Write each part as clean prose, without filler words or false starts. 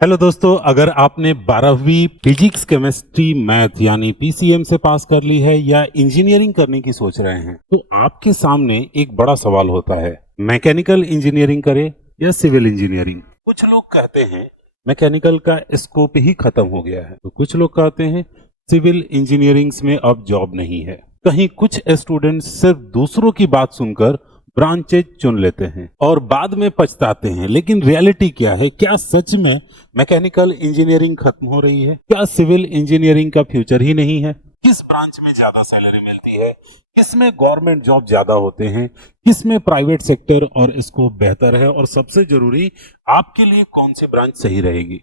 Hello दोस्तों, अगर आपने 12वीं फिजिक्स केमिस्ट्री मैथ यानी पीसीएम से पास कर ली है या इंजीनियरिंग करने की सोच रहे हैं तो आपके सामने एक बड़ा सवाल होता है, मैकेनिकल इंजीनियरिंग करें या सिविल इंजीनियरिंग। कुछ लोग कहते हैं मैकेनिकल का स्कोप ही खत्म हो गया है, तो कुछ लोग कहते हैं सिविल इंजीनियरिंग में अब जॉब नहीं है। कहीं कुछ स्टूडेंट्स सिर्फ दूसरों की बात सुनकर ब्रांचेज चुन लेते हैं और बाद में पछताते हैं। लेकिन रियलिटी क्या है? क्या सच में मैकेनिकल इंजीनियरिंग खत्म हो रही है? क्या सिविल इंजीनियरिंग का फ्यूचर ही नहीं है? किस ब्रांच में ज्यादा सैलरी मिलती है? किसमें गवर्नमेंट जॉब ज्यादा होते हैं? किसमें प्राइवेट सेक्टर और स्कोप बेहतर है? और सबसे जरूरी, आपके लिए कौन सी ब्रांच सही रहेगी?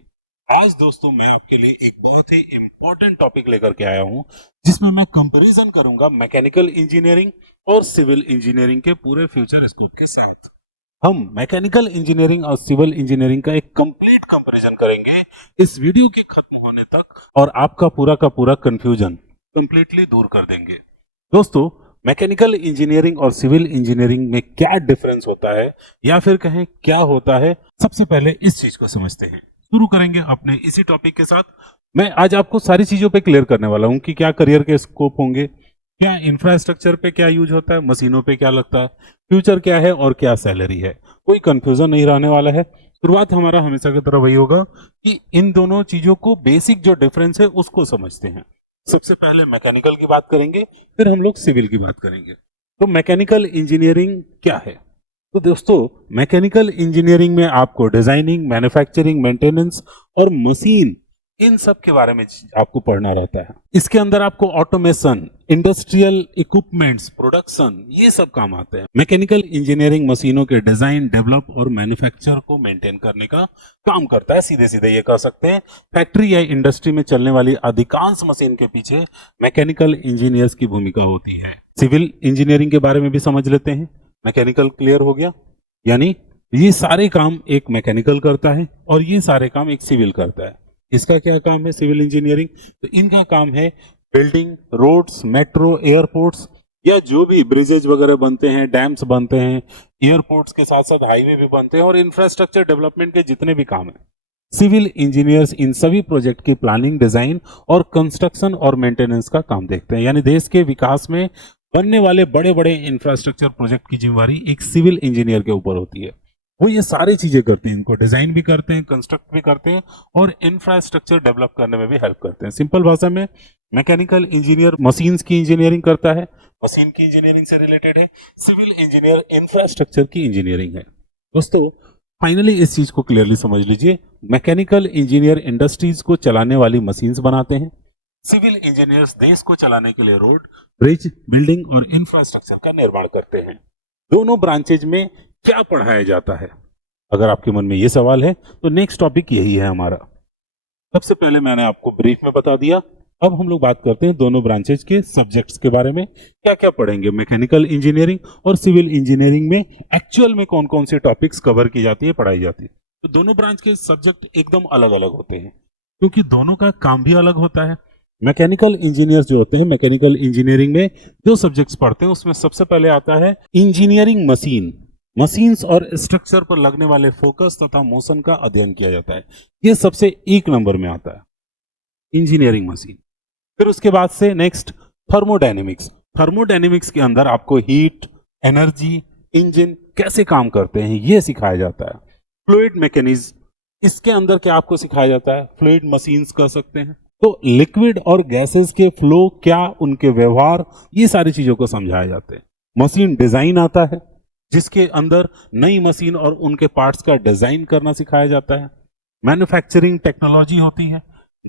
आज दोस्तों मैं आपके लिए एक बहुत ही इंपॉर्टेंट टॉपिक लेकर के आया हूं, जिसमें मैं कंपैरिजन करूंगा मैकेनिकल इंजीनियरिंग और सिविल इंजीनियरिंग के पूरे फ्यूचर स्कोप के साथ। हम मैकेनिकल इंजीनियरिंग और सिविल इंजीनियरिंग का एक कंप्लीट कंपैरिजन करेंगे इस वीडियो के खत्म होने तक, और आपका पूरा का पूरा कंफ्यूजन कंप्लीटली दूर कर देंगे। दोस्तों, मैकेनिकल इंजीनियरिंग और सिविल इंजीनियरिंग में क्या डिफरेंस होता है, या फिर कहें क्या होता है, सबसे पहले इस चीज को समझते हैं। शुरू करेंगे अपने इसी टॉपिक के साथ। मैं आज आपको सारी चीजों पे क्लियर करने वाला हूं कि क्या करियर के स्कोप होंगे, क्या इंफ्रास्ट्रक्चर पे क्या यूज होता है, मशीनों पे क्या लगता है, फ्यूचर क्या है और क्या सैलरी है। कोई कंफ्यूजन नहीं रहने वाला है। शुरुआत हमारा हमेशा की तरह वही होगा कि इन दोनों चीजों को बेसिक जो डिफरेंस है उसको समझते हैं। सबसे पहले मैकेनिकल की बात करेंगे, फिर हम लोग सिविल की बात करेंगे। तो मैकेनिकल इंजीनियरिंग क्या है? तो दोस्तों, मैकेनिकल इंजीनियरिंग में आपको डिजाइनिंग, मैन्युफैक्चरिंग, मेंटेनेंस और मशीन, इन सब के बारे में आपको पढ़ना रहता है। इसके अंदर आपको ऑटोमेशन, इंडस्ट्रियल इक्विपमेंट्स, प्रोडक्शन, ये सब काम आते हैं। मैकेनिकल इंजीनियरिंग मशीनों के डिजाइन, डेवलप और मैन्युफैक्चर को मेंटेन करने का काम करता है। सीधे सीधे ये कह सकते हैं, फैक्ट्री या इंडस्ट्री में चलने वाली अधिकांश मशीन के पीछे मैकेनिकल इंजीनियर्स की भूमिका होती है। सिविल इंजीनियरिंग के बारे में भी समझ लेते हैं। मैकेनिकल क्लियर हो गया, यानी ये सारे काम एक मैकेनिकल करता है और ये सारे काम एक सिविल करता है। इसका क्या काम है सिविल इंजीनियरिंग? तो इनका काम है बिल्डिंग, रोड्स, मेट्रो, एयरपोर्ट्स, या जो भी ब्रिजेज वगैरह बनते हैं, डैम्स बनते हैं, एयरपोर्ट्स के साथ साथ हाईवे भी बनते हैं, और इंफ्रास्ट्रक्चर डेवलपमेंट के जितने भी काम है, सिविल इंजीनियर्स इन सभी प्रोजेक्ट की प्लानिंग, डिजाइन और कंस्ट्रक्शन और मेंटेनेंस का काम देखते हैं। यानी देश के विकास में बनने वाले बड़े बड़े इंफ्रास्ट्रक्चर प्रोजेक्ट की जिम्मेवारी एक सिविल इंजीनियर के ऊपर होती है। वो ये सारी चीजें करते हैं, इनको डिजाइन भी करते हैं, कंस्ट्रक्ट भी करते हैं और इंफ्रास्ट्रक्चर डेवलप करने में भी हेल्प करते हैं। सिंपल भाषा में, मैकेनिकल इंजीनियर मशीन्स की इंजीनियरिंग करता है, मशीन की इंजीनियरिंग से रिलेटेड है। सिविल इंजीनियर इंफ्रास्ट्रक्चर की इंजीनियरिंग है। दोस्तों, फाइनली इस चीज को क्लियरली समझ लीजिए, मैकेनिकल इंजीनियर इंडस्ट्रीज को चलाने वाली मशीन्स बनाते हैं। सिविल इंजीनियर्स देश को चलाने के लिए रोड, ब्रिज, बिल्डिंग और इंफ्रास्ट्रक्चर का निर्माण करते हैं। दोनों ब्रांचेज में क्या पढ़ाया जाता है? अगर आपके मन में ये सवाल है तो नेक्स्ट टॉपिक यही है हमारा। सबसे पहले मैंने आपको ब्रीफ में बता दिया, अब हम लोग बात करते हैं दोनों ब्रांचेज के सब्जेक्ट्स के बारे में। क्या क्या पढ़ेंगे मैकेनिकल इंजीनियरिंग और सिविल इंजीनियरिंग में, एक्चुअल में कौन कौन से टॉपिक्स कवर की जाती है, पढ़ाई जाती है। तो दोनों ब्रांच के सब्जेक्ट एकदम अलग अलग होते हैं, क्योंकि दोनों का काम भी अलग होता है। मैकेनिकल इंजीनियर्स जो होते हैं, मैकेनिकल इंजीनियरिंग में जो सब्जेक्ट्स पढ़ते हैं उसमें सबसे पहले आता है इंजीनियरिंग मशीन। मशीन्स और स्ट्रक्चर पर लगने वाले फोकस तथा मोशन का अध्ययन किया जाता है। ये सबसे एक नंबर में आता है इंजीनियरिंग मशीन। फिर उसके बाद से नेक्स्ट थर्मोडायनेमिक्स। थर्मोडायनेमिक्स के अंदर आपको हीट, एनर्जी, इंजन कैसे काम करते हैं ये सिखाया जाता है। फ्लूइड मैकेनिज्म, इसके अंदर क्या आपको सिखाया जाता है? फ्लूइड मशीन्स कह सकते हैं। तो लिक्विड और गैसेस के फ्लो क्या, उनके व्यवहार, ये सारी चीजों को समझाया जाता है। मशीन डिजाइन आता है, जिसके अंदर नई मशीन और उनके पार्ट्स का डिजाइन करना सिखाया जाता है। मैन्युफैक्चरिंग टेक्नोलॉजी होती है,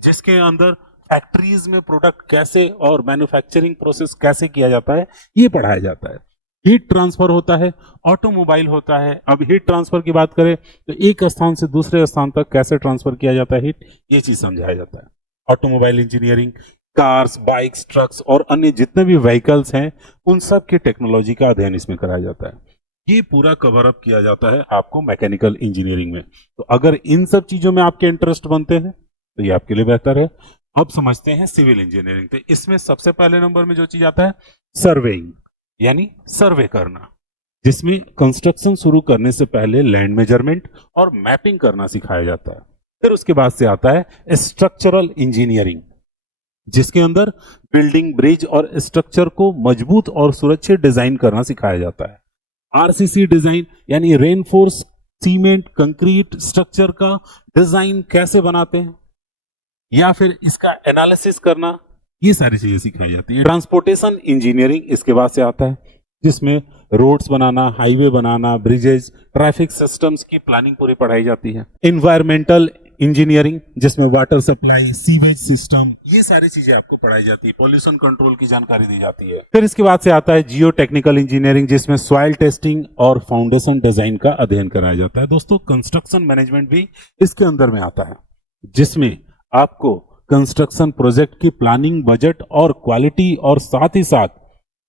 जिसके अंदर फैक्ट्रीज में प्रोडक्ट कैसे और मैन्युफैक्चरिंग प्रोसेस कैसे किया जाता है ये पढ़ाया जाता है। हीट ट्रांसफर होता है, ऑटोमोबाइल होता है। अब हीट ट्रांसफर की बात करें तो एक स्थान से दूसरे स्थान तक कैसे ट्रांसफर किया जाता है हीट, ये चीज समझाया जाता है। Automobile engineering, cars, bikes, trucks और अन्य जितने भी व्हीकल्स हैं उन सब की टेक्नोलॉजी का अध्ययन इसमें कराया जाता है। ये पूरा कवर अप किया जाता है आपको मैकेनिकल इंजीनियरिंग में। तो अगर इन सब चीजों में आपके इंटरेस्ट बनते हैं तो ये आपके लिए बेहतर है। अब समझते हैं सिविल इंजीनियरिंग। तो इसमें सबसे पहले नंबर में जो चीज आता है सर्वेइंग, यानी सर्वे करना, जिसमें कंस्ट्रक्शन शुरू करने से पहले लैंड मेजरमेंट और मैपिंग करना सिखाया जाता है। फिर उसके बाद से आता है स्ट्रक्चरल इंजीनियरिंग, जिसके अंदर बिल्डिंग, ब्रिज और स्ट्रक्चर को मजबूत और सुरक्षित डिजाइन करना सिखाया जाता है। आरसीसी डिजाइन यानी रेनफोर्स सीमेंट कंक्रीट स्ट्रक्चर का डिजाइन कैसे बनाते हैं या फिर इसका एनालिसिस करना, ये सारी चीजें सिखाई जाती है। ट्रांसपोर्टेशन इंजीनियरिंग इसके बाद से आता है, जिसमें रोड्स बनाना, हाईवे बनाना, ब्रिजेस, ट्रैफिक सिस्टम्स की प्लानिंग पूरी पढ़ाई जाती है। इन्वायरमेंटल इंजीनियरिंग, जिसमें वाटर सप्लाई, सीवेज सिस्टम, ये सारी चीजें आपको पढ़ाई जाती है। पॉल्यूशन कंट्रोल की जानकारी दी जाती है। फिर इसके बाद से आता है जियो टेक्निकल इंजीनियरिंग, जिसमें सॉइल टेस्टिंग और फाउंडेशन डिजाइन का अध्ययन कराया जाता है। दोस्तों, कंस्ट्रक्शन मैनेजमेंट भी इसके अंदर में आता है, जिसमें आपको कंस्ट्रक्शन प्रोजेक्ट की प्लानिंग, बजट और क्वालिटी और साथ ही साथ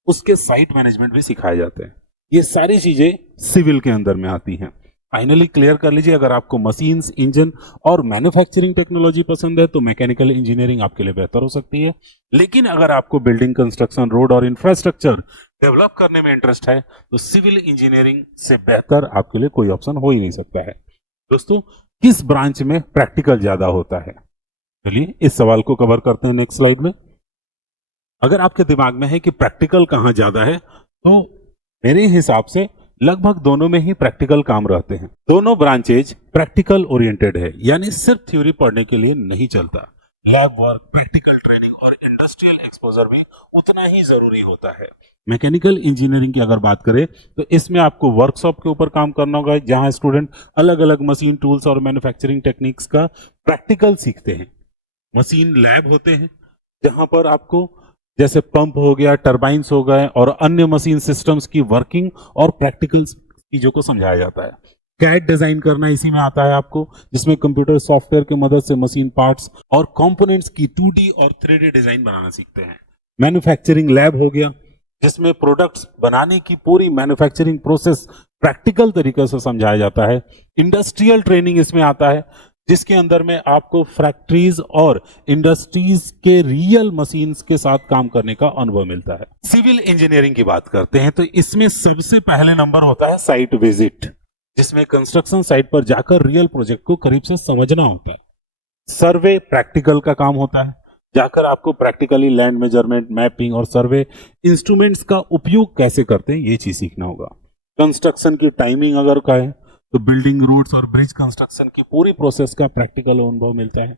उसके साइट मैनेजमेंट भी सिखाए जाते हैं। ये सारी चीजें सिविल के अंदर में आती हैं। फाइनली क्लियर कर लीजिए, अगर आपको मशीन्स, इंजन और मैन्युफैक्चरिंग टेक्नोलॉजी पसंद है तो मैकेनिकल इंजीनियरिंग आपके लिए बेहतर हो सकती है। लेकिन अगर आपको बिल्डिंग कंस्ट्रक्शन, रोड और इंफ्रास्ट्रक्चर डेवलप करने में इंटरेस्ट है तो सिविल इंजीनियरिंग से बेहतर आपके लिए कोई ऑप्शन हो ही नहीं सकता है। दोस्तों, किस ब्रांच में प्रैक्टिकल ज्यादा होता है? चलिए इस सवाल को कवर करते हैं नेक्स्ट स्लाइड में। अगर आपके दिमाग में है कि प्रैक्टिकल कहां ज्यादा है, तो मेरे हिसाब से लगभग दोनों में ही प्रैक्टिकल काम रहते हैं। दोनों ब्रांचेज प्रैक्टिकल ओरिएंटेड है, यानी सिर्फ थ्योरी पढ़ने के लिए नहीं चलता। लैब वर्क, प्रैक्टिकल ट्रेनिंग और इंडस्ट्रियल एक्सपोजर भी उतना ही जरूरी होता है। मैकेनिकल इंजीनियरिंग की अगर बात करें तो इसमें आपको वर्कशॉप के ऊपर काम करना होगा, जहां स्टूडेंट अलग अलग मशीन, टूल्स और मैन्युफैक्चरिंग टेक्निक्स का प्रैक्टिकल सीखते हैं। मशीन लैब होते हैं, जहां पर आपको जैसे पंप हो गया, टरबाइंस हो गए और अन्य मशीन सिस्टम्स की वर्किंग और प्रैक्टिकल चीजों को समझाया जाता है। कैड डिजाइन करना इसी में आता है आपको, जिसमें कंप्यूटर सॉफ्टवेयर की मदद से मशीन पार्ट्स और कंपोनेंट्स की 2D और 3D डिजाइन बनाना सीखते हैं। मैन्युफैक्चरिंग लैब हो गया, जिसमें प्रोडक्ट्स बनाने की पूरी मैन्युफैक्चरिंग प्रोसेस प्रैक्टिकल तरीके से समझाया जाता है। इंडस्ट्रियल ट्रेनिंग इसमें आता है, जिसके अंदर में आपको फैक्ट्रीज और इंडस्ट्रीज के रियल मशीन्स के साथ काम करने का अनुभव मिलता है। सिविल इंजीनियरिंग की बात करते हैं तो इसमें सबसे पहले नंबर होता है साइट विजिट, जिसमें कंस्ट्रक्शन साइट पर जाकर रियल प्रोजेक्ट को करीब से समझना होता है। सर्वे प्रैक्टिकल का काम होता है, जाकर आपको प्रैक्टिकली लैंड मेजरमेंट, मैपिंग और सर्वे इंस्ट्रूमेंट्स का उपयोग कैसे करते हैं ये चीज सीखना होगा। कंस्ट्रक्शन की टाइमिंग अगर कहें तो बिल्डिंग, रोड्स और ब्रिज कंस्ट्रक्शन की पूरी प्रोसेस का प्रैक्टिकल अनुभव मिलता है।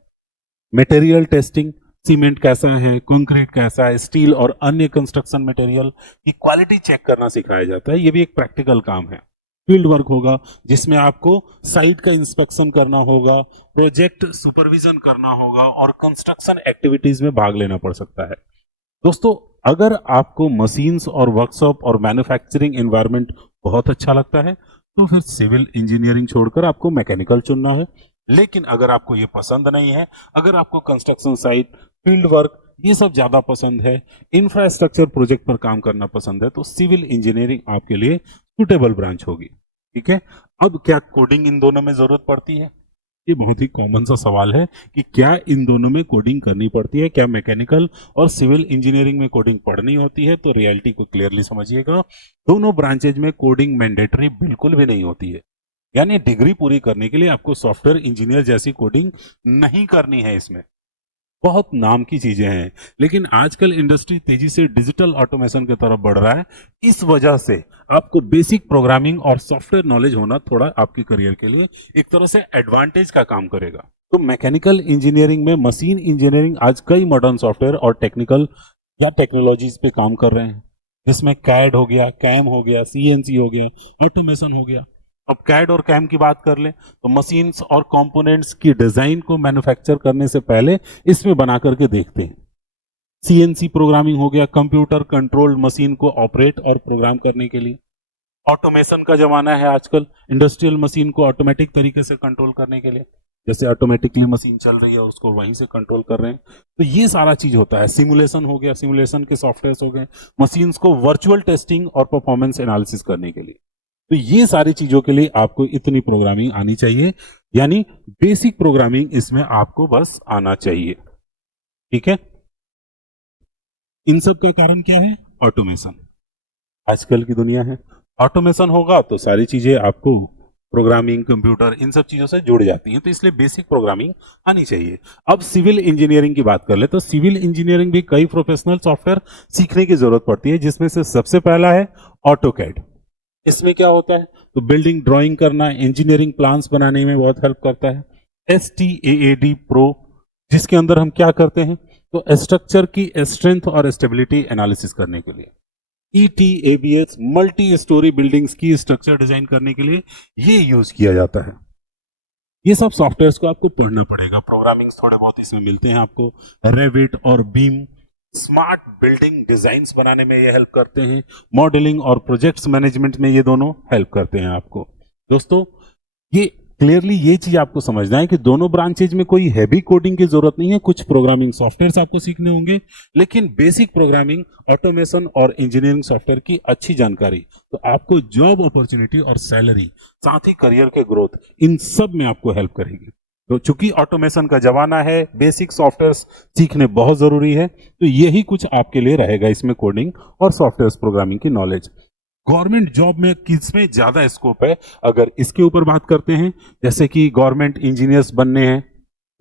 मटेरियल टेस्टिंग, सीमेंट कैसा है, कंक्रीट कैसा है, स्टील और अन्य कंस्ट्रक्शन मटेरियल की क्वालिटी चेक करना सिखाया जाता है। ये भी एक प्रैक्टिकल काम है। फील्ड वर्क होगा, जिसमें आपको साइट का इंस्पेक्शन करना होगा, प्रोजेक्ट सुपरविजन करना होगा और कंस्ट्रक्शन एक्टिविटीज में भाग लेना पड़ सकता है। दोस्तों, अगर आपको मशीन्स और वर्कशॉप और मैन्युफैक्चरिंग एनवायरनमेंट बहुत अच्छा लगता है तो फिर सिविल इंजीनियरिंग छोड़कर आपको मैकेनिकल चुनना है। लेकिन अगर आपको ये पसंद नहीं है, अगर आपको कंस्ट्रक्शन साइट, फील्ड वर्क ये सब ज्यादा पसंद है, इंफ्रास्ट्रक्चर प्रोजेक्ट पर काम करना पसंद है, तो सिविल इंजीनियरिंग आपके लिए सुटेबल ब्रांच होगी। ठीक है। अब क्या कोडिंग इन दोनों में जरूरत पड़ती है? ये बहुत ही कॉमन सा सवाल है कि क्या इन दोनों में कोडिंग करनी पड़ती है? क्या मैकेनिकल और सिविल इंजीनियरिंग में कोडिंग पढ़नी होती है? तो रियलिटी को क्लियरली समझिएगा, दोनों ब्रांचेज में कोडिंग मैंडेटरी बिल्कुल भी नहीं होती है। यानी डिग्री पूरी करने के लिए आपको सॉफ्टवेयर इंजीनियर जैसी कोडिंग नहीं करनी है। इसमें बहुत नाम की चीजें हैं, लेकिन आजकल इंडस्ट्री तेजी से डिजिटल ऑटोमेशन की तरफ बढ़ रहा है। इस वजह से आपको बेसिक प्रोग्रामिंग और सॉफ्टवेयर नॉलेज होना थोड़ा आपके करियर के लिए एक तरह से एडवांटेज का काम करेगा। तो मैकेनिकल इंजीनियरिंग में मशीन इंजीनियरिंग आज कई मॉडर्न सॉफ्टवेयर और टेक्निकल या टेक्नोलॉजीज पे काम कर रहे हैं, जिसमें कैड हो गया, कैम हो गया, सीएनसी हो गया, ऑटोमेशन हो गया। अब कैड और कैम की बात कर ले तो मशीन्स और कंपोनेंट्स की डिजाइन को मैन्युफैक्चर करने से पहले इसमें बना करके देखते हैं। सीएनसी प्रोग्रामिंग हो गया, कंप्यूटर कंट्रोल्ड मशीन को ऑपरेट और प्रोग्राम करने के लिए। ऑटोमेशन का जमाना है आजकल, इंडस्ट्रियल मशीन को ऑटोमेटिक तरीके से कंट्रोल करने के लिए, जैसे ऑटोमेटिकली मशीन चल रही है उसको वहीं से कंट्रोल कर रहे हैं। तो ये सारा चीज होता है। सिमुलेशन हो गया, सिमुलेशन के सॉफ्टवेयर हो गए, मशीन्स को वर्चुअल टेस्टिंग और परफॉर्मेंस एनालिसिस करने के लिए। तो ये सारी चीजों के लिए आपको इतनी प्रोग्रामिंग आनी चाहिए, यानी बेसिक प्रोग्रामिंग इसमें आपको बस आना चाहिए। ठीक है। इन सब का कारण क्या है? ऑटोमेशन। आजकल की दुनिया है, ऑटोमेशन होगा तो सारी चीजें आपको प्रोग्रामिंग, कंप्यूटर, इन सब चीजों से जुड़ जाती हैं, तो इसलिए बेसिक प्रोग्रामिंग आनी चाहिए। अब सिविल इंजीनियरिंग की बात कर ले तो सिविल इंजीनियरिंग भी कई प्रोफेशनल सॉफ्टवेयर सीखने की जरूरत पड़ती है, जिसमें से सबसे पहला है ऑटोकैड। इसमें क्या होता है, तो बिल्डिंग ड्राइंग करना, इंजीनियरिंग प्लान्स बनाने में बहुत हेल्प करता है। STAAD प्रो, जिसके अंदर हम क्या करते हैं, तो स्ट्रक्चर की स्ट्रेंथ और स्टेबिलिटी एनालिसिस करने के लिए। ETABS, मल्टी स्टोरी बिल्डिंग्स की स्ट्रक्चर डिजाइन करने के लिए ये यूज किया जाता है। ये सब सॉफ्टवेयर्स को आपको पढ़ना पड़ेगा, प्रोग्रामिंग थोड़े बहुत इसमें मिलते हैं आपको। रेविट और बीम स्मार्ट बिल्डिंग डिजाइन्स बनाने में ये हेल्प करते हैं। मॉडलिंग और प्रोजेक्ट्स मैनेजमेंट में ये दोनों हेल्प करते हैं आपको। दोस्तों, ये क्लियरली ये चीज आपको समझना है कि दोनों ब्रांचेज में कोई हैवी कोडिंग की जरूरत नहीं है। कुछ प्रोग्रामिंग सॉफ्टवेयर्स आपको सीखने होंगे, लेकिन बेसिक प्रोग्रामिंग, ऑटोमेशन और इंजीनियरिंग सॉफ्टवेयर की अच्छी जानकारी तो आपको जॉब अपॉर्चुनिटी और सैलरी, साथ ही करियर के ग्रोथ, इन सब में आपको हेल्प करेगी। तो चूंकि ऑटोमेशन का जमाना है, बेसिक सॉफ्टवेयर सीखने बहुत जरूरी है, तो यही कुछ आपके लिए रहेगा इसमें, कोडिंग और सॉफ्टवेयर प्रोग्रामिंग की नॉलेज। गवर्नमेंट जॉब में किसमें ज्यादा स्कोप है, अगर इसके ऊपर बात करते हैं, जैसे कि गवर्नमेंट इंजीनियर्स बनने हैं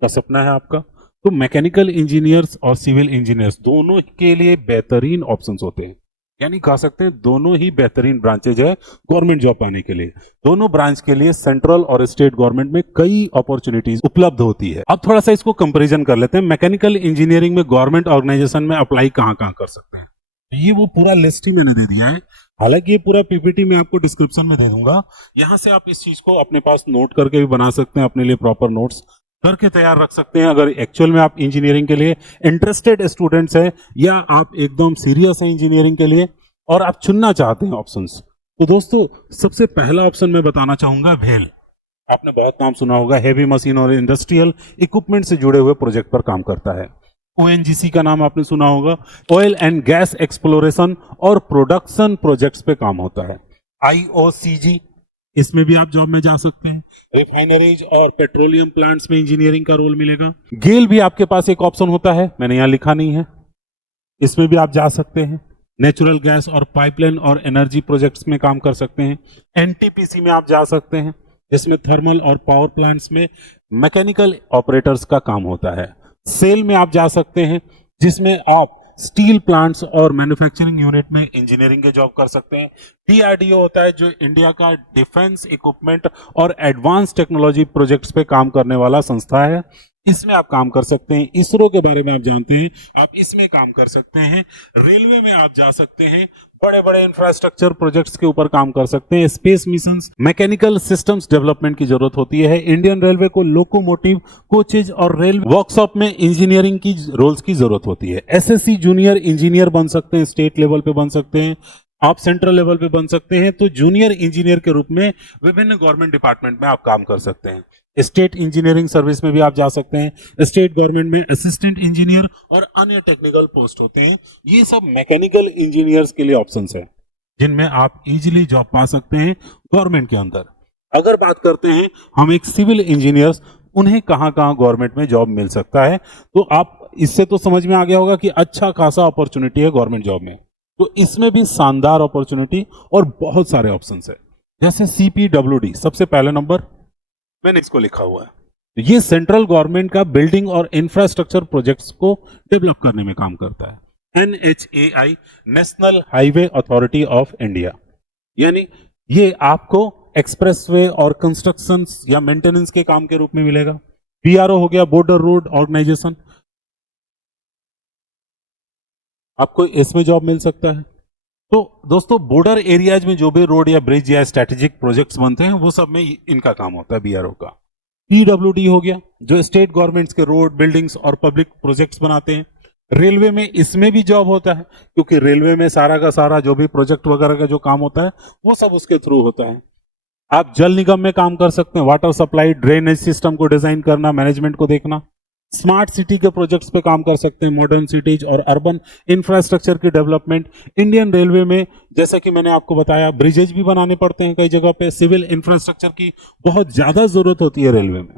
का सपना है आपका, तो मैकेनिकल इंजीनियर्स और सिविल इंजीनियर्स दोनों के लिए बेहतरीन ऑप्शंस होते हैं। यानी कह सकते हैं दोनों ही बेहतरीन ब्रांचेज है गवर्नमेंट जॉब पाने के लिए। दोनों ब्रांच के लिए सेंट्रल और स्टेट गवर्नमेंट में कई अपॉर्चुनिटीज उपलब्ध होती है। अब थोड़ा सा इसको कंपैरिजन कर लेते हैं, मैकेनिकल इंजीनियरिंग में गवर्नमेंट ऑर्गेनाइजेशन में अप्लाई कहां कहां कर सकते हैं। ये वो पूरा लिस्ट ही मैंने दे दिया है, हालांकि ये पूरा पीपीटी मैं आपको डिस्क्रिप्शन में दे दूंगा, यहां से आप इस चीज को अपने पास नोट करके भी बना सकते हैं, अपने लिए प्रॉपर नोट्स करके तैयार रख सकते हैं। अगर एक्चुअल में आप इंजीनियरिंग के लिए इंटरेस्टेड स्टूडेंट्स हैं, या आप एकदम सीरियस हैं इंजीनियरिंग के लिए और आप चुनना चाहते हैं ऑप्शंस, तो दोस्तों सबसे पहला ऑप्शन मैं बताना चाहूंगा भेल। आपने बहुत नाम सुना होगा, हैवी मशीन और इंडस्ट्रियल इक्विपमेंट से जुड़े हुए प्रोजेक्ट पर काम करता है। ONGC का नाम आपने सुना होगा, ऑयल एंड गैस एक्सप्लोरेशन और प्रोडक्शन प्रोजेक्ट्स पे काम होता है। IOCG, इसमें भी आप जॉब में जा सकते हैं। रिफाइनरीज और पेट्रोलियम प्लांट्स में इंजीनियरिंग का रोल मिलेगा। गेल भी आपके पास एक ऑप्शन होता है, मैंने यहां लिखा नहीं है, इसमें भी आप जा सकते हैं। नेचुरल गैस और पाइपलाइन और एनर्जी प्रोजेक्ट्स में काम कर सकते हैं। NTPC में आप जा सकते हैं, जिसमें थर्मल और पावर प्लांट्स में मैकेनिकल ऑपरेटर्स का काम होता है। सेल में आप जा सकते हैं, जिसमें आप स्टील प्लांट्स और मैन्युफैक्चरिंग यूनिट में इंजीनियरिंग के जॉब कर सकते हैं। DRDO होता है, जो इंडिया का डिफेंस इक्विपमेंट और एडवांस टेक्नोलॉजी प्रोजेक्ट्स पे काम करने वाला संस्था है, इसमें आप काम कर सकते हैं। इसरो के बारे में आप जानते हैं, आप इसमें काम कर सकते हैं। रेलवे में आप जा सकते हैं, बड़े बड़े इंफ्रास्ट्रक्चर प्रोजेक्ट्स के ऊपर काम कर सकते हैं। Space missions, mechanical systems development की जरूरत होती है। इंडियन रेलवे को लोकोमोटिव, कोचेज और रेल वर्कशॉप में इंजीनियरिंग की रोल्स की जरूरत होती है। SSC जूनियर इंजीनियर बन सकते हैं, स्टेट लेवल पे बन सकते हैं, आप सेंट्रल लेवल पे बन सकते हैं। तो जूनियर इंजीनियर के रूप में विभिन्न गवर्नमेंट डिपार्टमेंट में आप काम कर सकते हैं। स्टेट इंजीनियरिंग सर्विस में भी आप जा सकते हैं। स्टेट गवर्नमेंट में असिस्टेंट इंजीनियर और अन्य टेक्निकल पोस्ट होते हैं। ये सब मैकेनिकल इंजीनियर्स के लिए ऑप्शंस हैं, जिनमें आप इजीली जॉब पा सकते हैं गवर्नमेंट के अंदर। अगर बात करते हैं हम एक सिविल इंजीनियर्स, उन्हें कहां कहां गवर्नमेंट में जॉब मिल सकता है, तो आप इससे तो समझ में आ गया होगा कि अच्छा खासा अपॉर्चुनिटी है गवर्नमेंट जॉब में। तो इसमें भी शानदार अपॉर्चुनिटी और बहुत सारे ऑप्शंस है। जैसे CPWD, सबसे पहले नंबर मैंने इसको लिखा हुआ है, तो ये सेंट्रल गवर्नमेंट का बिल्डिंग और इंफ्रास्ट्रक्चर प्रोजेक्ट्स को डेवलप करने में काम करता है। NHAI, national highway authority of India, यानी ये आपको एक्सप्रेसवे और कंस्ट्रक्शन या मेंटेनेंस के काम के रूप में मिलेगा। BRO हो गया, बॉर्डर रोड ऑर्गेनाइजेशन, आपको इसमें जॉब मिल सकता है। तो दोस्तों, बॉर्डर एरियाज में जो भी रोड या ब्रिज या स्ट्रेटेजिक प्रोजेक्ट्स बनते हैं, वो सब में इनका काम होता है, BRO का। PWD हो गया, जो स्टेट गवर्नमेंट्स के रोड, बिल्डिंग्स और पब्लिक प्रोजेक्ट्स बनाते हैं। रेलवे में इसमें भी जॉब होता है, क्योंकि रेलवे में सारा का सारा जो भी प्रोजेक्ट वगैरह का जो काम होता है, वो सब उसके थ्रू होता है। आप जल निगम में काम कर सकते हैं, वाटर सप्लाई, ड्रेनेज सिस्टम को डिजाइन करना, मैनेजमेंट को देखना। स्मार्ट सिटी के प्रोजेक्ट्स पे काम कर सकते हैं, मॉडर्न सिटीज और अर्बन इंफ्रास्ट्रक्चर की डेवलपमेंट। इंडियन रेलवे में, जैसे कि मैंने आपको बताया, ब्रिजेज भी बनाने पड़ते हैं कई जगह पे। सिविल इंफ्रास्ट्रक्चर की बहुत ज्यादा जरूरत होती है रेलवे में।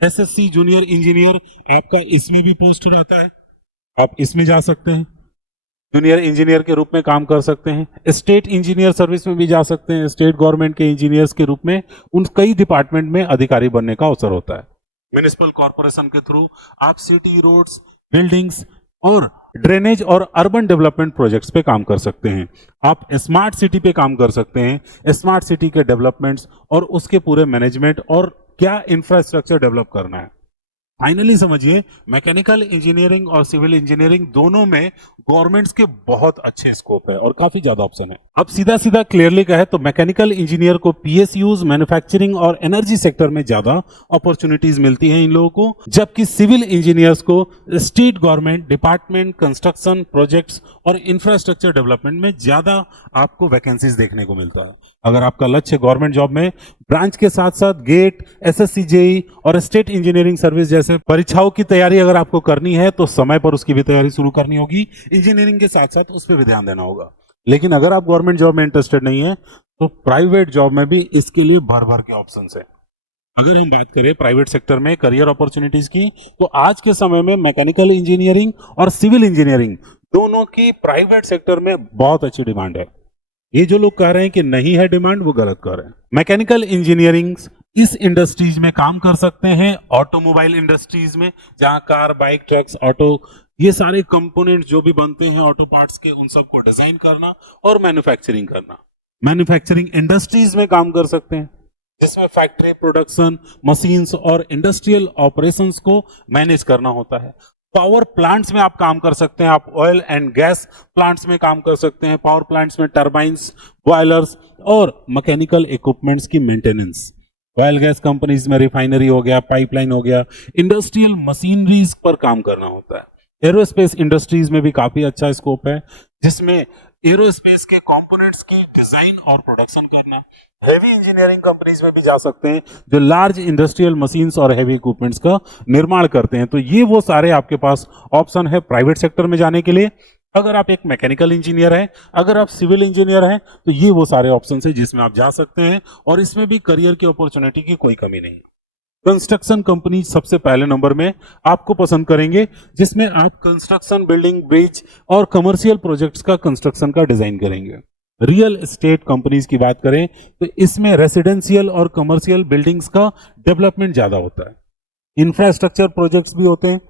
SSC जूनियर इंजीनियर आपका इसमें भी पोस्ट रहता है, आप इसमें जा सकते हैं। जूनियर इंजीनियर के रूप में काम कर सकते हैं, स्टेट इंजीनियर सर्विस में भी जा सकते हैं, स्टेट गवर्नमेंट के इंजीनियर्स के रूप में उन कई डिपार्टमेंट में अधिकारी बनने का अवसर होता है। म्युनिसिपल कॉर्पोरेशन के थ्रू आप सिटी, रोड्स, बिल्डिंग्स और ड्रेनेज और अर्बन डेवलपमेंट प्रोजेक्ट्स पे काम कर सकते हैं। आप स्मार्ट सिटी पे काम कर सकते हैं, स्मार्ट सिटी के डेवलपमेंट्स और उसके पूरे मैनेजमेंट और क्या इंफ्रास्ट्रक्चर डेवलप करना है। फाइनली समझिए, मैकेनिकल इंजीनियरिंग और सिविल इंजीनियरिंग दोनों में गवर्नमेंट्स के बहुत अच्छे स्कोप है और काफी ज्यादा ऑप्शन है। अब सीधा सीधा क्लियरली कहे तो मैकेनिकल इंजीनियर को पीएसयूज, मैन्युफैक्चरिंग और एनर्जी सेक्टर में ज्यादा अपॉर्चुनिटीज मिलती हैं इन लोगों को, जबकि सिविल इंजीनियर्स को state government department, construction projects और इंफ्रास्ट्रक्चर डेवलपमेंट में ज्यादा आपको वैकेंसीज देखने को मिलता है। अगर आपका लक्ष्य गवर्नमेंट जॉब में ब्रांच के साथ साथ गेट, एसएससी, जेई और स्टेट इंजीनियरिंग सर्विस जैसे परीक्षाओं की तैयारी अगर आपको करनी है तो समय पर उसकी भी तैयारी शुरू करनी होगी, इंजीनियरिंग के साथ साथ उस पर भी ध्यान देना होगा। लेकिन अगर आप गवर्नमेंट जॉब में इंटरेस्टेड नहीं है तो प्राइवेट जॉब में भी इसके लिए भर भर के ऑप्शन है। अगर हम बात करें प्राइवेट सेक्टर में करियर अपॉर्चुनिटीज की, तो आज के समय में मैकेनिकल इंजीनियरिंग और सिविल इंजीनियरिंग दोनों की प्राइवेट सेक्टर में बहुत अच्छी डिमांड है। ये जो लोग कह रहे हैं कि नहीं है डिमांड, वो गलत कह रहे हैं। मैकेनिकल इंजीनियरिंग इस इंडस्ट्रीज में काम कर सकते हैं, ऑटोमोबाइल इंडस्ट्रीज में, जहां कार, बाइक, ट्रक्स, ऑटो, ये सारे कंपोनेंट जो भी बनते हैं ऑटो पार्ट्स के, उन सबको डिजाइन करना और मैन्युफैक्चरिंग करना। मैन्युफैक्चरिंग इंडस्ट्रीज में काम कर सकते हैं, जिसमें फैक्ट्री, प्रोडक्शन, मशीन्स और इंडस्ट्रियल ऑपरेशंस को मैनेज करना होता है। पावर प्लांट्स में आप काम कर सकते हैं, आप ऑयल एंड गैस प्लांट्स में काम कर सकते हैं, पावर प्लांट्स में टरबाइंस, बॉयलर्स और मैकेनिकल इक्विपमेंट्स की मेंटेनेंस। ऑयल गैस कंपनीज में रिफाइनरी हो गया, पाइपलाइन हो गया, इंडस्ट्रियल मशीनरीज पर काम करना होता है। एरोस्पेस इंडस्ट्रीज में भी काफी अच्छा स्कोप है, जिसमें एरोस्पेस के कंपोनेंट्स की डिजाइन और प्रोडक्शन करना। हेवी इंजीनियरिंग कंपनीज में भी जा सकते हैं जो लार्ज इंडस्ट्रियल मशीन्स और हेवी इक्विपमेंट्स का निर्माण करते हैं। तो ये वो सारे आपके पास ऑप्शन है प्राइवेट सेक्टर में जाने के लिए। अगर आप एक मैकेनिकल इंजीनियर हैं, अगर आप सिविल इंजीनियर हैं, तो ये वो सारे ऑप्शन है जिसमें आप जा सकते हैं और इसमें भी करियर की अपॉर्चुनिटी की कोई कमी नहीं। कंस्ट्रक्शन कंपनी सबसे पहले नंबर में आपको पसंद करेंगे, जिसमें आप कंस्ट्रक्शन, बिल्डिंग, ब्रिज और कमर्शियल प्रोजेक्ट्स का कंस्ट्रक्शन का डिजाइन करेंगे। रियल एस्टेट कंपनीज की बात करें तो इसमें रेसिडेंशियल और कमर्शियल बिल्डिंग्स का डेवलपमेंट ज्यादा होता है। इंफ्रास्ट्रक्चर प्रोजेक्ट्स भी होते हैं,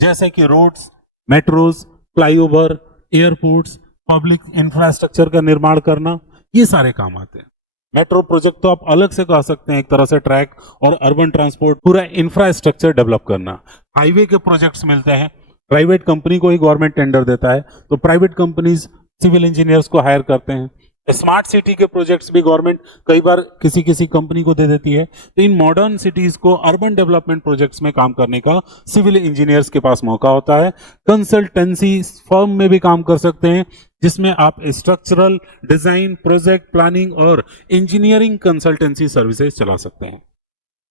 जैसे कि roads, metros, flyover, airports, public infrastructure का निर्माण करना, ये सारे काम आते हैं। मेट्रो प्रोजेक्ट तो आप अलग से कह सकते हैं, एक तरह से ट्रैक और अर्बन ट्रांसपोर्ट पूरा इंफ्रास्ट्रक्चर डेवलप करना। हाईवे के प्रोजेक्ट्स मिलते हैं, प्राइवेट कंपनी को ही गवर्नमेंट टेंडर देता है, तो प्राइवेट कंपनीज सिविल इंजीनियर्स को हायर करते हैं। स्मार्ट सिटी के प्रोजेक्ट्स भी गवर्नमेंट कई बार किसी किसी कंपनी को दे देती है। तो इन मॉडर्न सिटीज को अर्बन डेवलपमेंट प्रोजेक्ट्स में काम करने का सिविल इंजीनियर्स के पास मौका होता है। कंसल्टेंसी फर्म में भी काम कर सकते हैं, जिसमें आप स्ट्रक्चरल डिजाइन, प्रोजेक्ट प्लानिंग और इंजीनियरिंग कंसल्टेंसी सर्विसेज चला सकते हैं।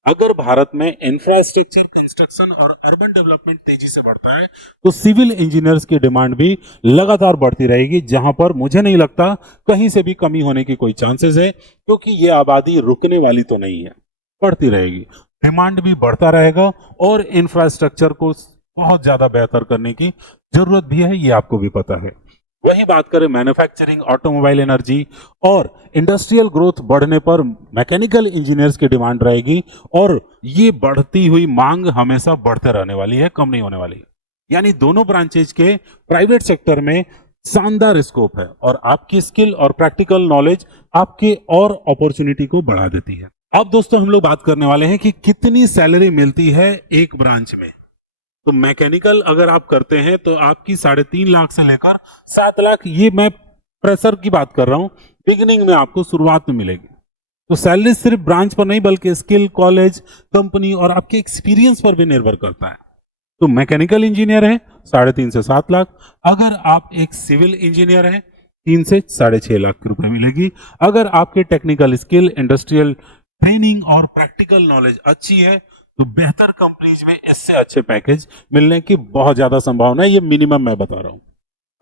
अगर भारत में इंफ्रास्ट्रक्चर, कंस्ट्रक्शन और अर्बन डेवलपमेंट तेजी से बढ़ता है तो सिविल इंजीनियर्स की डिमांड भी लगातार बढ़ती रहेगी, जहां पर मुझे नहीं लगता कहीं से भी कमी होने की कोई चांसेस है, क्योंकि ये आबादी रुकने वाली तो नहीं है, बढ़ती रहेगी। डिमांड भी बढ़ता रहेगा और इंफ्रास्ट्रक्चर को बहुत ज्यादा बेहतर करने की जरूरत भी है, ये आपको भी पता है। वही बात करें मैन्युफैक्चरिंग, ऑटोमोबाइल, एनर्जी और इंडस्ट्रियल ग्रोथ बढ़ने पर मैकेनिकल इंजीनियर्स की डिमांड रहेगी और ये बढ़ती हुई मांग हमेशा बढ़ते रहने वाली है, कम नहीं होने वाली है। यानी दोनों ब्रांचेज के प्राइवेट सेक्टर में शानदार स्कोप है और आपकी स्किल और प्रैक्टिकल नॉलेज आपके और अपॉर्चुनिटी को बढ़ा देती है। अब दोस्तों हम लोग बात करने वाले हैं कि कितनी सैलरी मिलती है एक ब्रांच में। तो मैकेनिकल अगर आप करते हैं तो आपकी 3.5 लाख से लेकर 7 लाख, ये मैं प्रेशर की बात कर रहा हूं, बिगिनिंग में आपको शुरुआत में मिलेगी। तो सैलरी सिर्फ ब्रांच पर नहीं बल्कि स्किल, कॉलेज, कंपनी और आपके एक्सपीरियंस पर भी निर्भर करता है। तो मैकेनिकल इंजीनियर है 3.5 से 7 लाख। अगर आप एक सिविल इंजीनियर हैं 3 से 6.5 लाख रुपए मिलेगी। अगर आपके टेक्निकल स्किल, इंडस्ट्रियल ट्रेनिंग और प्रैक्टिकल नॉलेज अच्छी है तो बेहतर कंपनीज में इससे अच्छे पैकेज मिलने की बहुत ज्यादा संभावना है, ये मिनिमम मैं बता रहा हूं।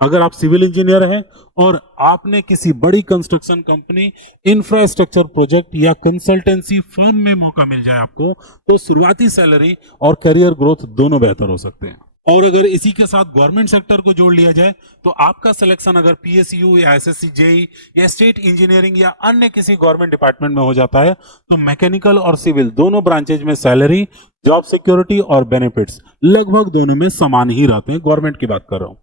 अगर आप सिविल इंजीनियर हैं और आपने किसी बड़ी कंस्ट्रक्शन कंपनी, इंफ्रास्ट्रक्चर प्रोजेक्ट या कंसल्टेंसी फर्म में मौका मिल जाए आपको, तो शुरुआती सैलरी और करियर ग्रोथ दोनों बेहतर हो सकते हैं। और अगर इसी के साथ गवर्नमेंट सेक्टर को जोड़ लिया जाए तो आपका सिलेक्शन अगर पीएसयू या एसएससी जेई या स्टेट इंजीनियरिंग या अन्य किसी गवर्नमेंट डिपार्टमेंट में हो जाता है तो मैकेनिकल और सिविल दोनों ब्रांचेज में सैलरी, जॉब सिक्योरिटी और बेनिफिट्स लगभग दोनों में समान ही रहते हैं। गवर्नमेंट की बात कर रहा हूं।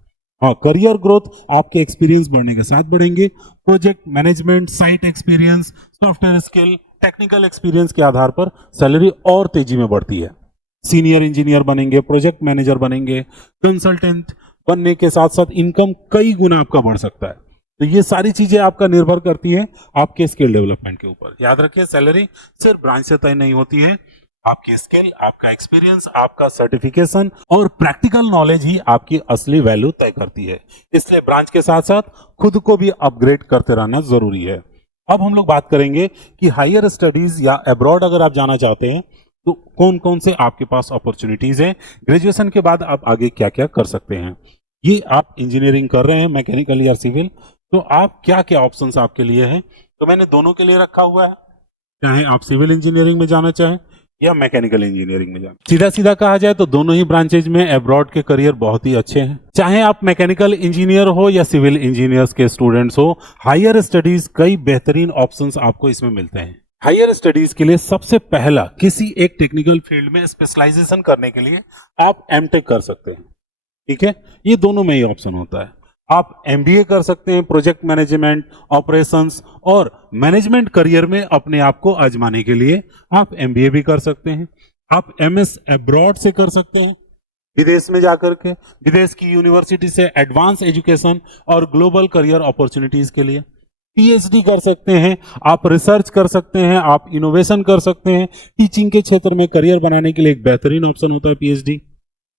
हाँ, करियर ग्रोथ आपके एक्सपीरियंस बढ़ने के साथ बढ़ेंगे। Project management, site experience, software skill, technical experience के आधार पर सैलरी और तेजी में बढ़ती है। सीनियर इंजीनियर बनेंगे, प्रोजेक्ट मैनेजर बनेंगे, कंसल्टेंट बनने के साथ साथ इनकम कई गुना आपका बढ़ सकता है। तो ये सारी चीजें आपका निर्भर करती है आपके स्किल डेवलपमेंट के ऊपर। याद रखिए, सैलरी सिर्फ ब्रांच से तय नहीं होती है। आपकी स्किल, आपका एक्सपीरियंस, आपका सर्टिफिकेशन और प्रैक्टिकल नॉलेज ही आपकी असली वैल्यू तय करती है। इसलिए ब्रांच के साथ साथ खुद को भी अपग्रेड करते रहना जरूरी है। अब हम लोग बात करेंगे कि हायर स्टडीज या अब्रॉड अगर आप जाना चाहते हैं तो कौन कौन से आपके पास अपॉर्चुनिटीज हैं, ग्रेजुएशन के बाद आप आगे क्या क्या कर सकते हैं। ये आप इंजीनियरिंग कर रहे हैं, मैकेनिकल या सिविल, तो आप क्या क्या ऑप्शंस आपके लिए हैं। तो मैंने दोनों के लिए रखा हुआ है, चाहे आप सिविल इंजीनियरिंग में जाना चाहें या मैकेनिकल इंजीनियरिंग में जाना। सीधा सीधा कहा जाए तो दोनों ही ब्रांचेज में अब्रॉड के करियर बहुत ही अच्छे हैं। चाहे आप मैकेनिकल इंजीनियर हो या सिविल इंजीनियर्स के स्टूडेंट्स हो, हायर स्टडीज कई बेहतरीन ऑप्शंस आपको इसमें मिलते हैं। हायर स्टडीज के लिए सबसे पहला किसी एक टेक्निकल फील्ड में स्पेशलाइजेशन करने के लिए आप एमटेक कर सकते हैं। ठीक है, ये दोनों में ही ऑप्शन होता है। आप एमबीए कर सकते हैं, प्रोजेक्ट मैनेजमेंट, ऑपरेशंस और मैनेजमेंट करियर में अपने आप को आजमाने के लिए आप एमबीए भी कर सकते हैं। आप एमएस अब्रॉड से कर सकते हैं, विदेश में जाकर के, विदेश की यूनिवर्सिटी से एडवांस एजुकेशन और ग्लोबल करियर अपॉर्चुनिटीज के लिए। पीएचडी कर सकते हैं, आप रिसर्च कर सकते हैं, आप इनोवेशन कर सकते हैं। टीचिंग के क्षेत्र में करियर बनाने के लिए एक बेहतरीन ऑप्शन होता है पीएचडी।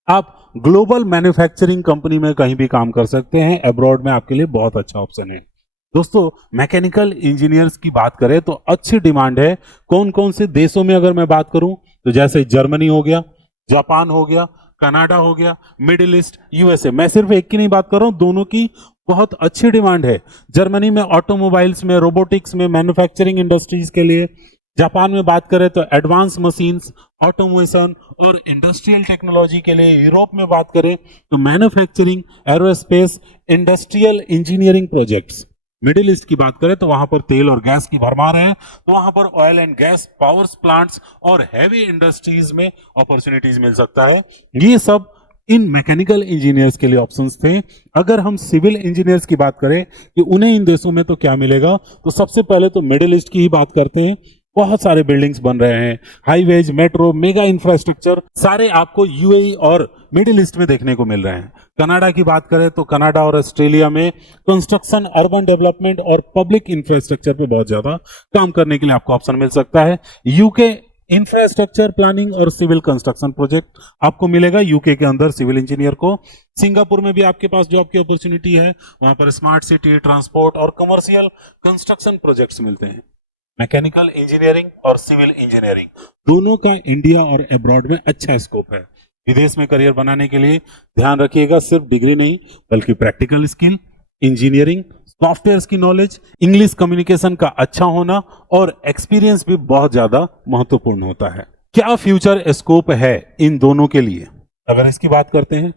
आप ग्लोबल मैन्युफैक्चरिंग कंपनी में कहीं भी काम कर सकते हैं, अब्रॉड में आपके लिए बहुत अच्छा ऑप्शन है। दोस्तों, मैकेनिकल इंजीनियर्स की बात करें तो अच्छी डिमांड है। कौन कौन से देशों में अगर मैं बात करूं तो जैसे जर्मनी हो गया, जापान हो गया, कनाडा हो गया, मिडिल ईस्ट, यूएसए। मैं सिर्फ एक की नहीं बात कर रहा हूं, दोनों की बहुत अच्छी डिमांड है। जर्मनी में ऑटोमोबाइल्स में, रोबोटिक्स में, मैन्युफैक्चरिंग इंडस्ट्रीज के लिए। जापान में बात करें तो एडवांस मशीन्स, ऑटोमेशन और इंडस्ट्रियल टेक्नोलॉजी के लिए। यूरोप में बात करें तो manufacturing, aerospace, industrial engineering projects. Middle east की बात करें तो वहां पर तेल और गैस की भरमार है, तो वहां पर oil and gas, power plants और हैवी इंडस्ट्रीज में अपॉर्चुनिटीज मिल सकता है। ये सब इन मैकेनिकल इंजीनियर्स के लिए ऑप्शंस थे। अगर हम सिविल इंजीनियर्स की बात करें कि उन्हें इन देशों में तो क्या मिलेगा, तो सबसे पहले तो मिडिल ईस्ट की ही बात करते हैं। बहुत सारे बिल्डिंग्स बन रहे हैं, हाईवेज, मेट्रो, मेगा इंफ्रास्ट्रक्चर सारे आपको यूएई और मिडिल ईस्ट में देखने को मिल रहे हैं। कनाडा की बात करें तो कनाडा और ऑस्ट्रेलिया में कंस्ट्रक्शन, अर्बन डेवलपमेंट और पब्लिक इंफ्रास्ट्रक्चर पे बहुत ज्यादा काम करने के लिए आपको ऑप्शन मिल सकता है। यूके इंफ्रास्ट्रक्चर प्लानिंग और सिविल कंस्ट्रक्शन प्रोजेक्ट आपको मिलेगा यूके के अंदर सिविल इंजीनियर को। सिंगापुर में भी आपके पास जॉब की अपॉर्चुनिटी है, वहां पर स्मार्ट सिटी, ट्रांसपोर्ट और कमर्शियल कंस्ट्रक्शन प्रोजेक्ट्स मिलते हैं। मैकेनिकल इंजीनियरिंग और सिविल इंजीनियरिंग दोनों का इंडिया और अब्रॉड में अच्छा स्कोप है। विदेश में करियर बनाने के लिए ध्यान रखिएगा, सिर्फ डिग्री नहीं बल्कि प्रैक्टिकल स्किल, इंजीनियरिंग, सॉफ्टवेयर की नॉलेज, इंग्लिश कम्युनिकेशन का अच्छा होना और एक्सपीरियंस भी बहुत ज्यादा महत्वपूर्ण होता है। क्या फ्यूचर स्कोप है इन दोनों के लिए, अगर इसकी बात करते हैं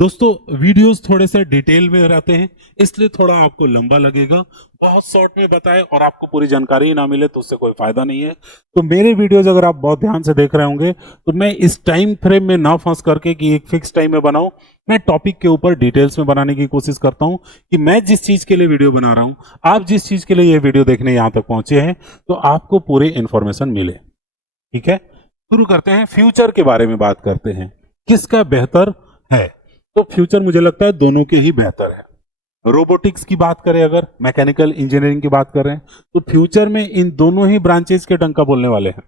दोस्तों, वीडियोस थोड़े से डिटेल में रहते हैं इसलिए थोड़ा आपको लंबा लगेगा। बहुत शॉर्ट में बताए और आपको पूरी जानकारी ही ना मिले तो उससे कोई फायदा नहीं है। तो मेरे वीडियोस अगर आप बहुत ध्यान से देख रहे होंगे तो मैं इस टाइम फ्रेम में ना फंस करके कि एक फिक्स टाइम में बनाऊं, मैं टॉपिक के ऊपर डिटेल्स में बनाने की कोशिश करता हूं कि मैं जिस चीज के लिए वीडियो बना रहा हूं, आप जिस चीज के लिए ये वीडियो देखने यहां तक पहुंचे हैं, तो आपको पूरी इंफॉर्मेशन मिले। ठीक है, शुरू करते हैं। फ्यूचर के बारे में बात करते हैं, किसका बेहतर है। तो फ्यूचर मुझे लगता है दोनों के ही बेहतर है। रोबोटिक्स की बात करें, अगर मैकेनिकल इंजीनियरिंग की बात कर रहे हैं, तो फ्यूचर में इन दोनों ही ब्रांचेस के डंका बोलने वाले हैं।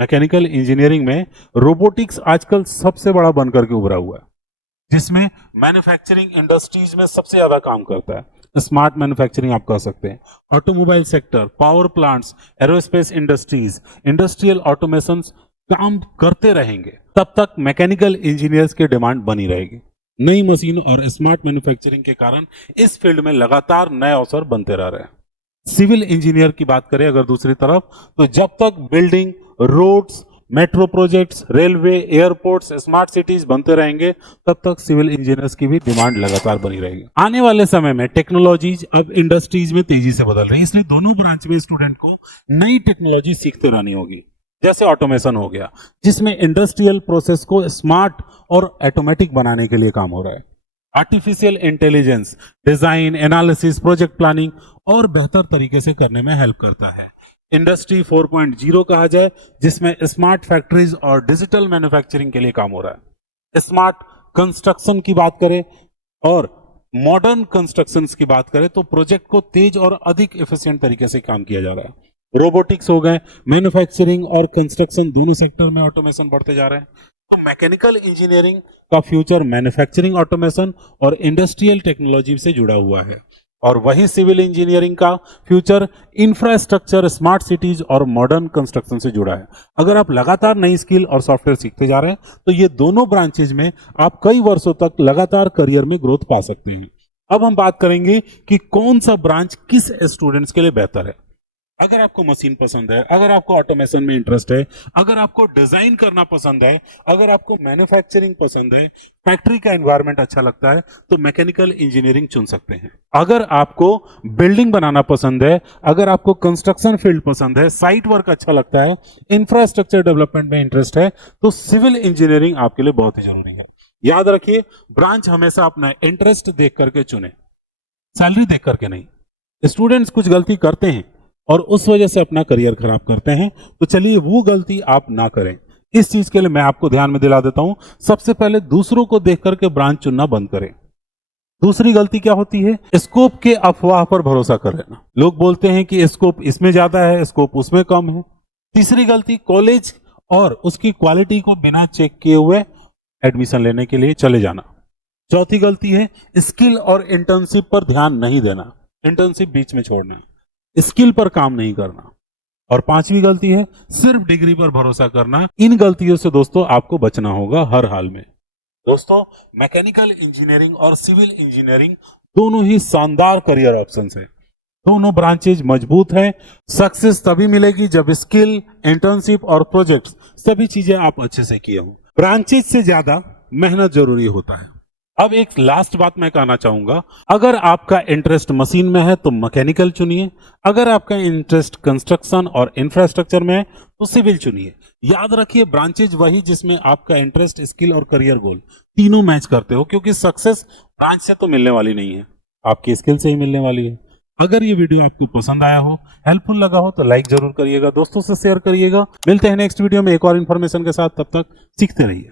मैकेनिकल इंजीनियरिंग में रोबोटिक्स आजकल सबसे बड़ा बनकर के उभरा हुआ है, जिसमें मैन्युफैक्चरिंग इंडस्ट्रीज में सबसे ज्यादा काम करता है। स्मार्ट मैन्युफैक्चरिंग आप कह सकते हैं, automobile sector, power plants, aerospace industries, industrial automation काम करते रहेंगे। तब तक मैकेनिकल इंजीनियर्स की डिमांड बनी रहेगी। नई मशीन और स्मार्ट मैन्युफैक्चरिंग के कारण इस फील्ड में लगातार नए अवसर बनते रह रहे हैं। सिविल इंजीनियर की बात करें अगर दूसरी तरफ, तो जब तक building, roads, metro projects, railway, airports, smart cities बनते रहेंगे, तब तक सिविल इंजीनियर्स की भी डिमांड लगातार बनी रहेगी। आने वाले समय में टेक्नोलॉजीज अब इंडस्ट्रीज में तेजी से बदल रही है, इसलिए दोनों ब्रांच में स्टूडेंट को नई टेक्नोलॉजी सीखते रहनी होगी। जैसे ऑटोमेशन हो गया, जिसमें इंडस्ट्रियल प्रोसेस को स्मार्ट और ऑटोमेटिक बनाने के लिए काम हो रहा है। Artificial intelligence design, analysis, project planning और बेहतर तरीके से करने में हेल्प करता है। इंडस्ट्री 4.0 कहा जाए, जिसमें स्मार्ट फैक्ट्रीज और डिजिटल मैन्युफैक्चरिंग के लिए काम हो रहा है। स्मार्ट कंस्ट्रक्शन की बात करें और मॉडर्न कंस्ट्रक्शंस की बात करें तो प्रोजेक्ट को तेज और अधिक एफिशिएंट तरीके से काम किया जा रहा है। रोबोटिक्स हो गए, मैन्युफैक्चरिंग और कंस्ट्रक्शन दोनों सेक्टर में ऑटोमेशन बढ़ते जा रहे हैं। तो मैकेनिकल इंजीनियरिंग का फ्यूचर मैन्युफैक्चरिंग, ऑटोमेशन और इंडस्ट्रियल टेक्नोलॉजी से जुड़ा हुआ है, और वहीं सिविल इंजीनियरिंग का फ्यूचर इंफ्रास्ट्रक्चर, स्मार्ट सिटीज और मॉडर्न कंस्ट्रक्शन से जुड़ा है। अगर आप लगातार नई स्किल और सॉफ्टवेयर सीखते जा रहे हैं तो ये दोनों ब्रांचेज में आप कई वर्षों तक लगातार करियर में ग्रोथ पा सकते हैं। अब हम बात करेंगे कि कौन सा ब्रांच किस स्टूडेंट्स के लिए बेहतर है। अगर आपको मशीन पसंद है, अगर आपको ऑटोमेशन में इंटरेस्ट है, अगर आपको डिजाइन करना पसंद है, अगर आपको मैन्युफैक्चरिंग पसंद है, फैक्ट्री का एनवायरनमेंट अच्छा लगता है, तो मैकेनिकल इंजीनियरिंग चुन सकते हैं। अगर आपको बिल्डिंग बनाना पसंद है, अगर आपको कंस्ट्रक्शन फील्ड पसंद है, साइट वर्क अच्छा लगता है, इंफ्रास्ट्रक्चर डेवलपमेंट में इंटरेस्ट है, तो सिविल इंजीनियरिंग आपके लिए बहुत ही जरूरी है। याद रखिए, ब्रांच हमेशा अपना इंटरेस्ट देख करके चुने, सैलरी देख करके नहीं। स्टूडेंट्स कुछ गलती करते हैं और उस वजह से अपना करियर खराब करते हैं, तो चलिए वो गलती आप ना करें। इस चीज के लिए मैं आपको ध्यान में दिला देता हूं, सबसे पहले दूसरों को देख करके ब्रांच चुनना बंद करें। दूसरी गलती क्या होती है? स्कोप के अफवाह पर भरोसा कर लेना। लोग बोलते हैं कि स्कोप इसमें ज्यादा है, स्कोप उसमें कम है। तीसरी गलती, कॉलेज और उसकी क्वालिटी को बिना चेक किए हुए एडमिशन लेने के लिए चले जाना। चौथी गलती है स्किल और इंटर्नशिप पर ध्यान नहीं देना, इंटर्नशिप बीच में छोड़ना, स्किल पर काम नहीं करना। और पांचवी गलती है सिर्फ डिग्री पर भरोसा करना। इन गलतियों से दोस्तों आपको बचना होगा हर हाल में। दोस्तों, मैकेनिकल इंजीनियरिंग और सिविल इंजीनियरिंग दोनों ही शानदार करियर ऑप्शंस हैं। दोनों ब्रांचेज मजबूत हैं। सक्सेस तभी मिलेगी जब स्किल, इंटर्नशिप और प्रोजेक्ट्स सभी चीजें आप अच्छे से किए हों। ब्रांचेज से ज्यादा मेहनत जरूरी होता है। अब एक लास्ट बात मैं कहना चाहूंगा, अगर आपका इंटरेस्ट मशीन में है तो मैकेनिकल चुनिए, अगर आपका इंटरेस्ट कंस्ट्रक्शन और इंफ्रास्ट्रक्चर में है तो सिविल चुनिए। याद रखिए, ब्रांचेज वही जिसमें आपका इंटरेस्ट, स्किल और करियर गोल तीनों मैच करते हो, क्योंकि सक्सेस ब्रांच से तो मिलने वाली नहीं है, आपकी स्किल से ही मिलने वाली है। अगर ये वीडियो आपको पसंद आया हो, हेल्पफुल लगा हो तो लाइक जरूर करिएगा, दोस्तों से शेयर करिएगा। मिलते हैं नेक्स्ट वीडियो में एक और इन्फॉर्मेशन के साथ, तब तक सीखते रहिए।